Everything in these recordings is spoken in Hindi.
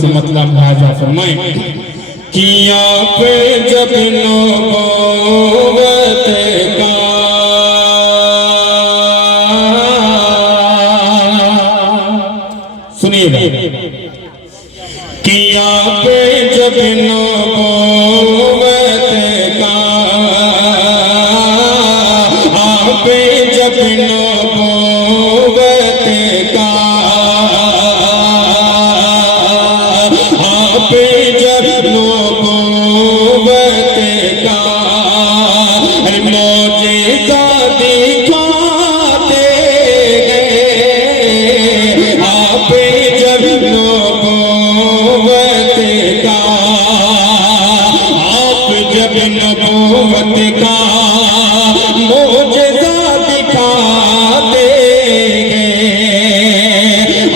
से मतलब हाजा फरमाए कि आप जब नबूवत का सुनिएगा कि आप जब नबूवत का आप जब नबूवत का आप जब नबूवत का मौजिज़ा दिखाते गए आप जब नबूवत का आप जब नबूवत का मौजिज़ा दिखाते गए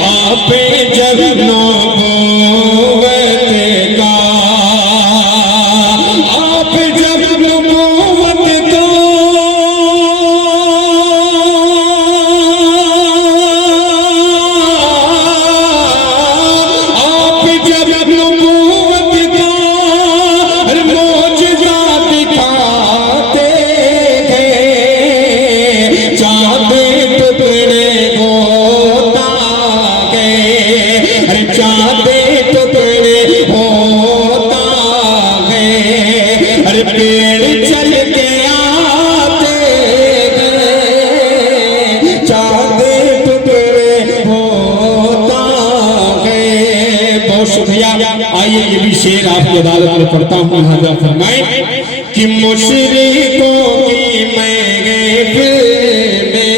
आप जब नबूवत का आप जब नबूवत का आप जब नबूवत का मौजिज़ा दिखाते गए चाँद टुकड़े होता गए चाँद टुकड़े होता गए पेड़ चल के आते गए चाँद टुकड़े होता गए। बहुत शुक्रिया। आइए ये भी शेर आपकी अदालत में पढ़ता हूँ। हाज़िर फरमाए कि मुशरिकों की महफिल में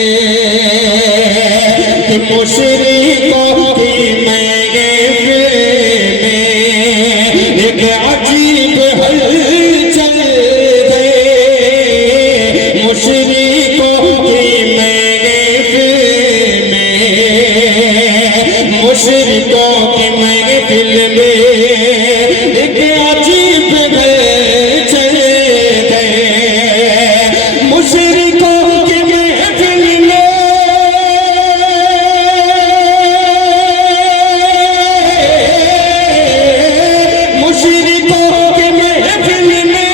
कि मुशरिकों की महफिल में एक अजीब हलचल गए मुशरिकों की महफिल में मुशरिकों की महफिल में एक अजीब हलचल गए मुशरिकों की महफिल में मुशरिकों की महफिल में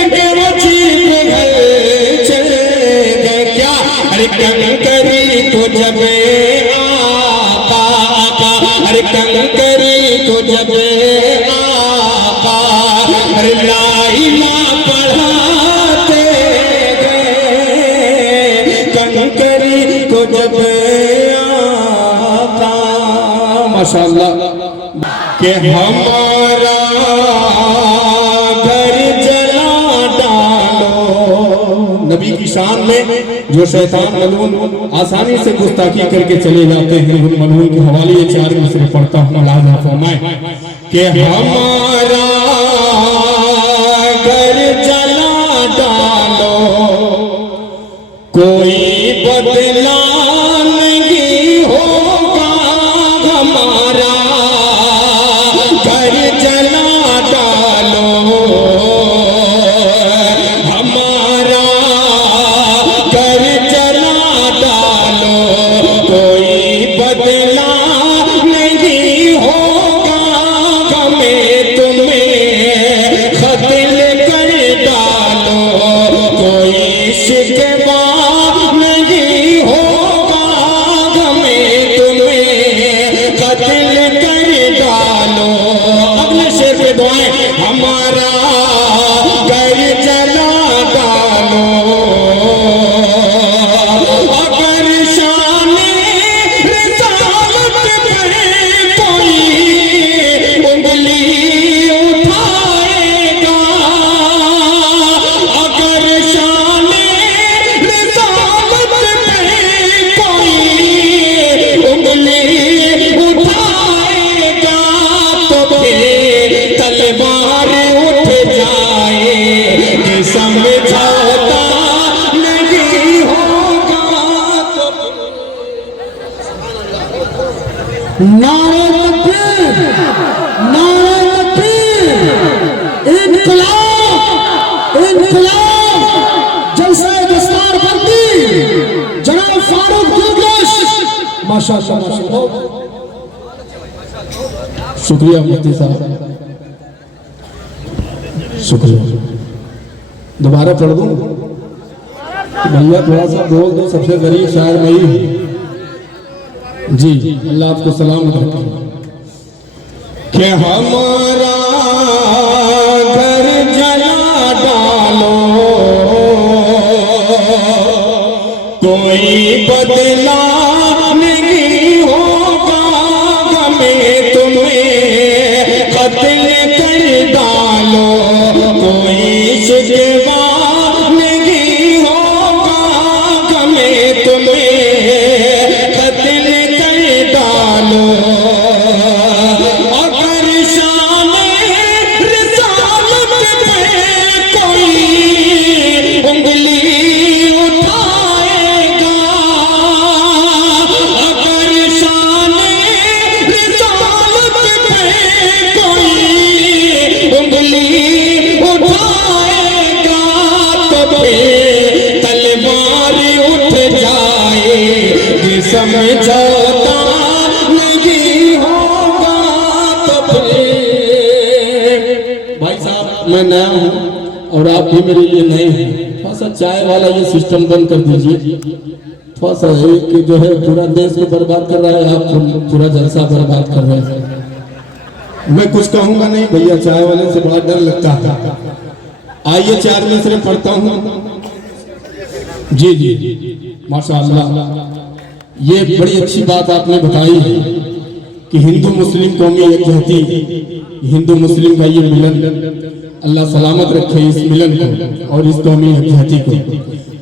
एक अजीब हलचल गए। क्या अरे कंकरी तो जब आका अरे कंकरी तो जब आका अरे लाइला पढ़ाते गए कंकरी को जब आका माशाअल्लाह कि हमारा घर जला डालो। नबी की शान में जो शैतान मलून आसानी से गुस्ताखी करके चले जाते हैं उन मलून के हवाले ये चार मिसरे पढ़ता हूँ। लाज़ा फरमाए कि हमारा घर जला डालो कोई बदला नहीं होगा हमारा घर जला डालो हमारा घर जला डालो कोई बदला नहीं होगा हमें तुम्हें खत कर डालो कोई शिकवा नहीं होगा हमें तुम्हें कत्ल कर डालो। अगले शेर पे दुआएं हमारा घर जला डालो अगर शाने रिसालत पे कोई उंगली उठाएगा अगर शाने रिसालत पे कोई उंगली उठाएगा तो फिर तलवार उठ जाए कि समझौता नहीं होगा तो नारे तकबीर नारे तकबीर इनकलाब इनकलाब जलसा दस्तार बंदी जनाब फारूक दुर्गेश माशाअल्लाह माशाअल्लाह शुक्रिया मुफ्ती साहब, शुक्रिया। दोबारा पढ़ दूं भैया? थोड़ा सा बोल दो, सबसे गरीब शायर वही जी। अल्लाह आपको सलामत रखे। कि हमारा घर जला डालो, कोई बदला नहीं होगा, हमें तुम्हें कत्ल कर डालो, कोई शिकवा नहीं होगा, हमें तुम्हें कत्ल कर डालो। समझौता नहीं होगा तो भाई साहब, मैं नया हूँ और आप भी मेरे लिए नए हैं। थोड़ा सा चाय वाला ये सिस्टम बंद कर दीजिए। थोड़ा सा है कि जो है पूरा देश को बर्बाद कर रहा है, आप पूरा जलसा बर्बाद कर रहे हैं। मैं कुछ कहूंगा नहीं भैया, चाय वाले से बड़ा डर लगता है। आइए 4 मिसरे पढ़ता हूँ। जी जी माशाअल्लाह, ये बड़ी अच्छी बात आपने बताई है कि हिंदू मुस्लिम कौमी एकजुहती, हिंदू मुस्लिम का ये मिलन, अल्लाह सलामत रखे इस मिलन को और इस कौमी एकजुहती को।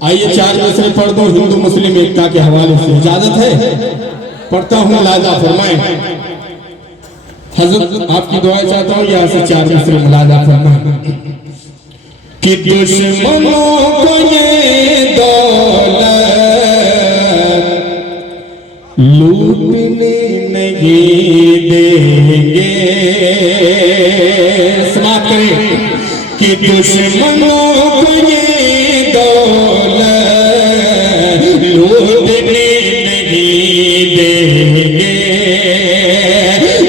आइए 4 मिसरे पढ़ दो हिंदू मुस्लिम एकता के हवाले से, इजाजत है? पढ़ता हूँ, मुलाजा फरमाएं। हजरत आपकी दुआएं चाहता हूँ, यहाँ से 4 मिसरे मुलाजा फरमाएं। कि दुश्मनों को ये दौलत लूटने नहीं देंगे, समाप्त करें। कि दुश्मनों को ये दौलत लूटने नहीं देंगे,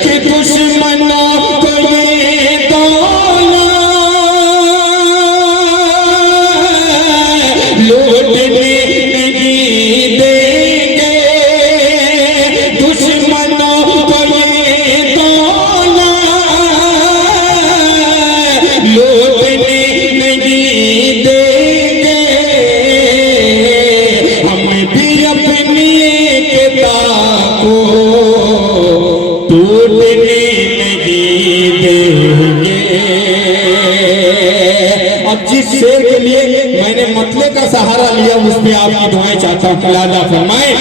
कि दुश्मनों को ये दौलत लूटने नहीं देंगे, जिस शेर के लिए मैंने मतले का सहारा लिया उस पे आपकी दुआएं चाहता हूँ, मुलाजा फरमाए।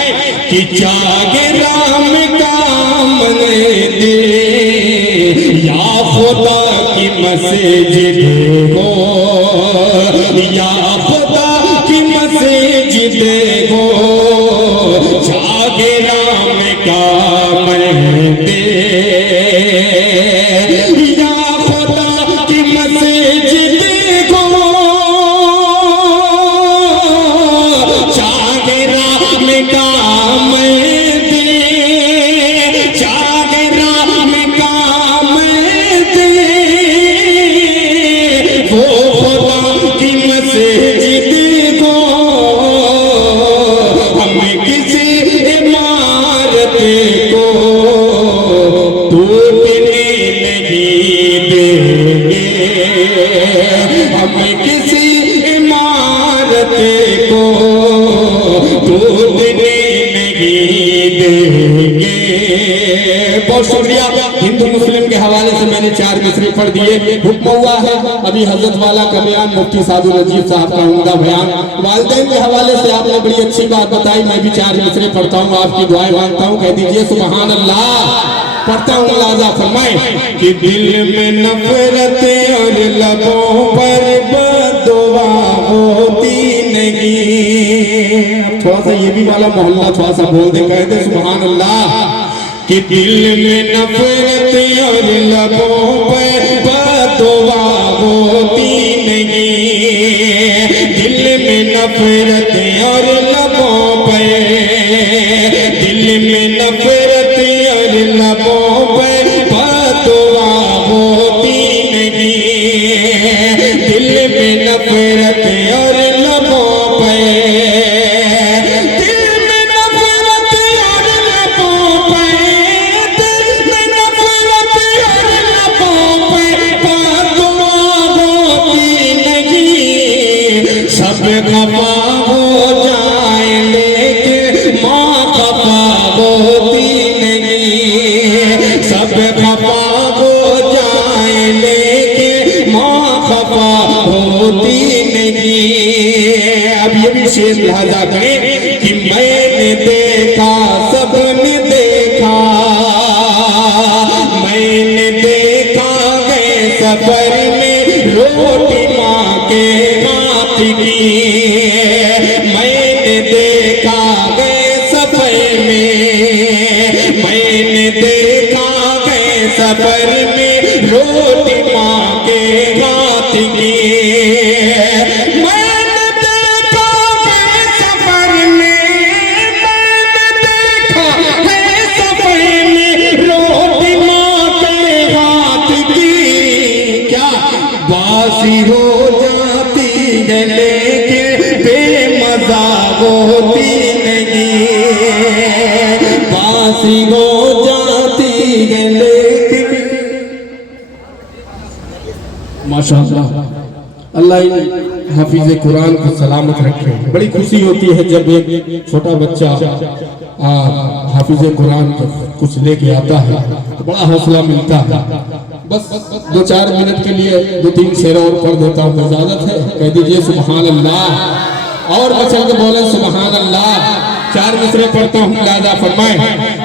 कि जागे राम का मन दे, या खुदा की मस्जिद हो, या खुदा की मस्जिद हो, जागे राम का मन दे, या खुदा की मस्जिद बहुत शुक्रिया। हिंदू मुस्लिम के हवाले से मैंने 4 मिसरे पढ़ दिए। हुक्म हुआ है अभी हजरत वाला का बयान, मुफ्ती सादुल अजीज साहब का उम्दा बयान। वालिदैन के हवाले से आपने बड़ी अच्छी बात बताई। मैं भी 4 मिसरे पढ़ता हूँ, आपकी दुआएं मांगता हूँ। कह दीजिए सुभान अल्लाह। पढ़ता हूँ, लाजा फरमाए। कि दिल में नफरत और लबों पर बददुआ होती नहीं। थोड़ा सा ये भी वाला मोहल्ला थोड़ा सा बोल दे, कह दे सुभान अल्लाह। कि दिल में नफरत और लबों पर बददुआ होती नहीं। दिल में नफरत और लबों पर, दिल में नफरत और लबों पर खफा हो जाए लेकिन माँ खफा होती नहीं। अब ये भी शेर लिहाजा करें कि मैंने देखा सबने देखा, मैंने देखा गए सफर में रोटी माँ के हाथ की, मैंने देखा गए सफर में, मैंने देखा गए सफर में रोटी माँ के हाथ की, मैंने देखा गए सफर में, मैंने देखा है सफर में रोटी माँ के हाथ की। क्या बासी हो जाती है लेकिन बेमजा होती नहीं, बासी हो जाती है लेकिन। माशाअल्लाह, अल्लाह हाफिज कुरान को सलामत रखे। बड़ी खुशी होती है जब एक छोटा बच्चा हाफिज कुरान कुछ लेके आता है तो बड़ा हौसला मिलता है। बस 2-4 मिनट के लिए 2-3 शेर और पढ़ देता हूँ, इजाजत है? कह दीजिए सुभान अल्लाह और बचल के बोले सुभान अल्लाह। 4 मिसरे पढ़ता हूँ, लादा फरमाए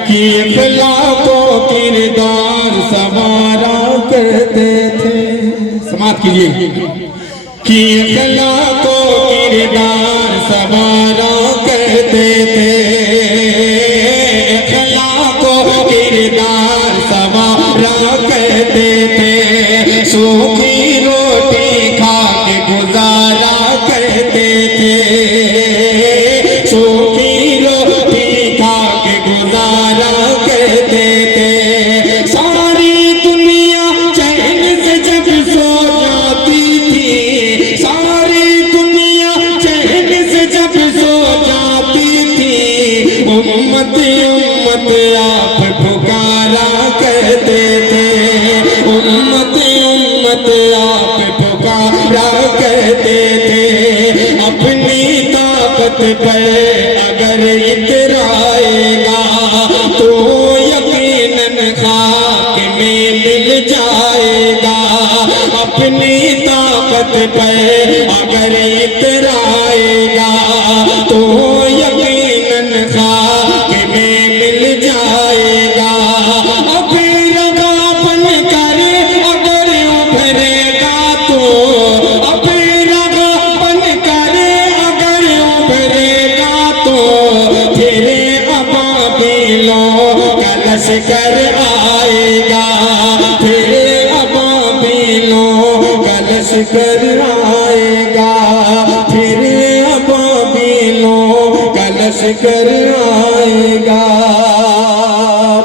कि इखलाको किरदार सवारा करते थे। समाप्त कीजिए कि इखलाको किरदार सवारा करते थे, इखलाको किरदार सवारा करते थे, सूखी रोटी खा के गुजारा करते थे, सूखी रोटी खा के गुजारा करते थे। सारी दुनिया चैन से जब सो जाती थी, सारी दुनिया चैन से जब सो जाती थी, उम्मत उम्मत आप पुकारा करते थे, उम्मत उम्मत आप पुकारा करते थे। अपनी ताकत पर अगर इतराएगा तो यकीनन खाक में मिल जाएगा, अपनी ताकत पर अगर इतराएगा तो यकीनन खाक में मिल जाएगा। अब रगापन करे अगर उभरेगा तो, अब रगापन करे अगर उभरेगा तो, फिर अबाबिलों का लश्कर आएगा, फिर अबाबिलों का लश्कर आएगा, फिर अबाबिलों का लश्कर आएगा।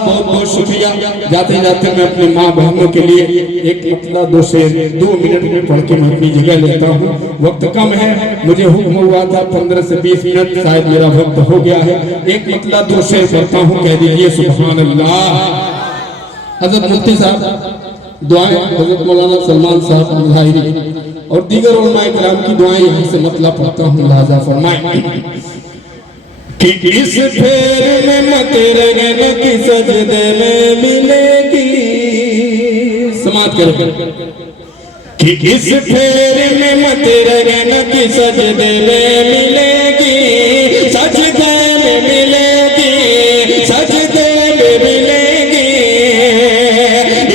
बहुत बहुत शुक्रिया। जाते जाते मैं अपने माँ बहनों के लिए एक मतलब 2 शेर 2 मिनट में पढ़ के मैं अपनी जगह लेता हूँ। वक्त कम है, मुझे हुक्म हुआ था 15 से 20 मिनट, शायद मेरा वक्त हो गया है। एक मतलब 2 शेर पढ़ता हूँ, कह दीजिए सुभान अल्लाह। हजरत मुफ्ती साहब दुआएं, हजरत मौलाना सलमान साहब मुजाहिरी और दीगर उलमाए किराम की दुआएं यहाँ से मतलब पढ़ता हूँ, लिहाजा फरमाएं कि इस फेर में मत रहना कि सजदे में मिलेगी। समाप्त करें कि इस फेर में मत रहना कि सजदे में मिलेगी, सजदे में मिलेगी, सजदे में मिलेगी।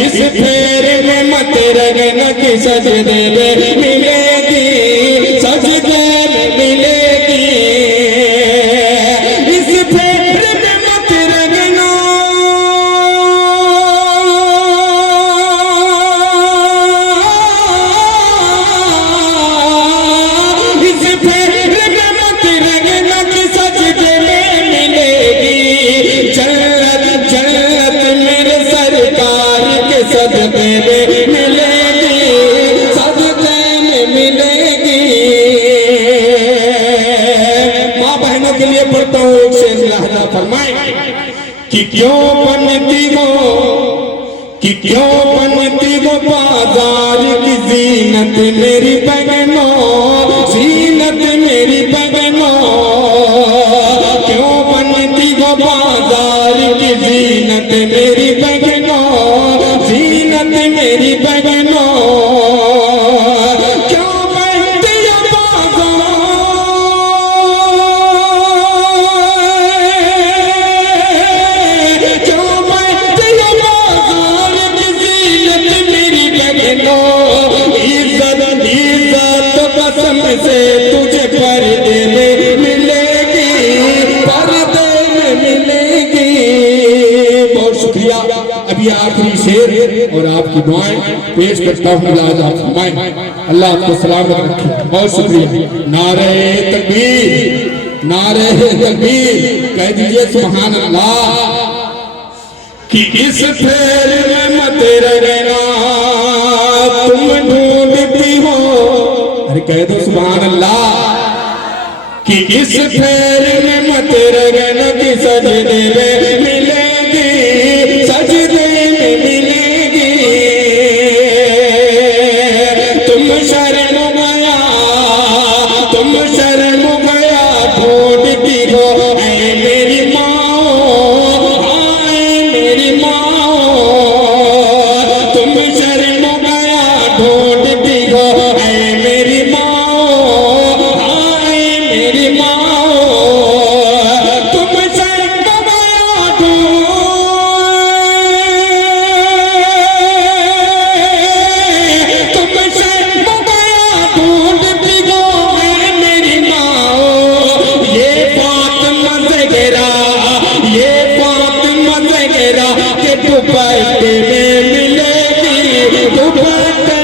इस फेर में मत रहना कि सजदे में मिलेगी, सजदे में मिलेगी। कि क्यों बनती हो, कि क्यों बनती हो बाजार की जीनत मेरी बहनों, जीनत मेरी बहनों। क्यों बनती हो बाजार की जीनत मेरी बहनों, हो इज्जत इज्जत कसम से तुझे पर्दे में मिलेगी, पर्दे में मिलेगी। बहुत शुक्रिया। अभी आखिरी शेर और आपकी दुआएं पेश करता हूँ। आज आप फरमाएं, अल्लाह आपको सलामत रखे। बहुत शुक्रिया। नारे तकबीर, नारे तकबीर, कह दीजिए सुभान अल्लाह। कि इस फेर में मत रहना तुम ढूंढती हो, अरे कह दो सुभान अल्लाह। कि इस फेर में मत रहना कि सजदे में मिलेगी, सजदे में मिलेगी। तुम शरण गया, तुम शरण गया ढूंढती हो ऐ मेरी माँ, हाय मेरी माँ। तुम शरण गया ढूंढती हो ऐ मेरी माँ, हाय मेरी माँ। तुम शरण गया तुम शरण गया ढूंढती हो ऐ मेरी माँ। ये फातिमा ज़हरा, ये फातिमा ज़हरा के दुपट्टे में मिलेगी, दुपट्टे